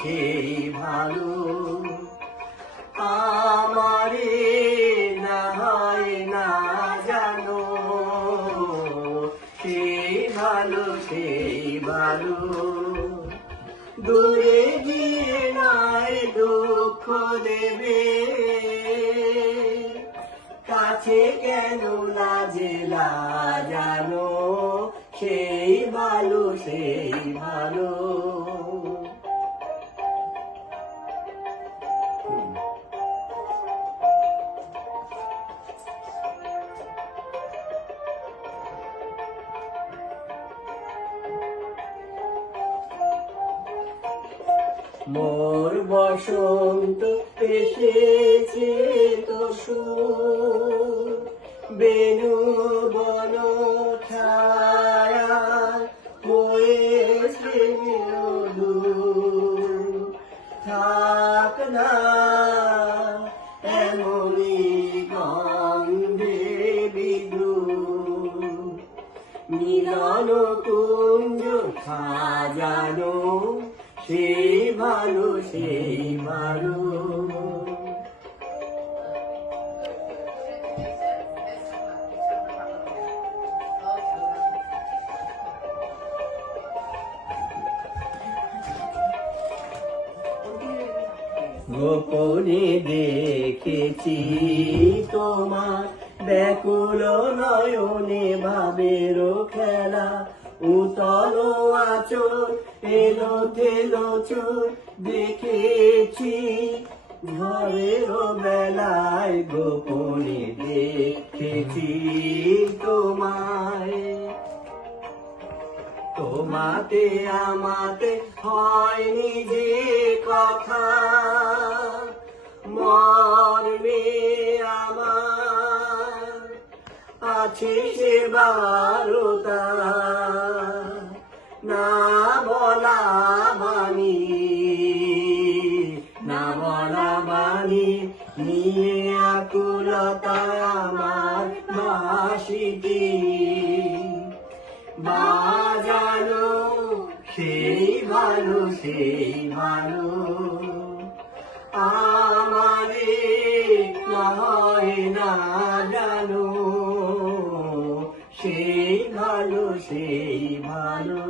সেই ভালো আমারে না হয় না জানো সেই ভালো দূরে গিয়ে নয় দুঃখ দেবে কাছে কেন লাজেলা জানো সেই ভালো মোর বসন্ত এসেছে তো সুর বেনু বন ছায়া হয়েছে মধুর থাক না এমনি গন্ধে বিদ্রুর মিলন কুঞ্জ সাজানো সেই ভালো গোপনে দেখেছি তোমার ব্যাকুল নয়নে ভাবের খেলা উতল আচর এলো তেলো চোর দেখেছি ঝড়ের বেলায় গোপনে দেখেছি তোমাতে আমাতে হয়নি যে কথা মর্মে আমার আছে সে বারতা না বলা বাণী নিয়ে আকুলতা আমার বাঁশিটি বাজানো সেই ভালো আমারে হয় না জানো সেই ভালো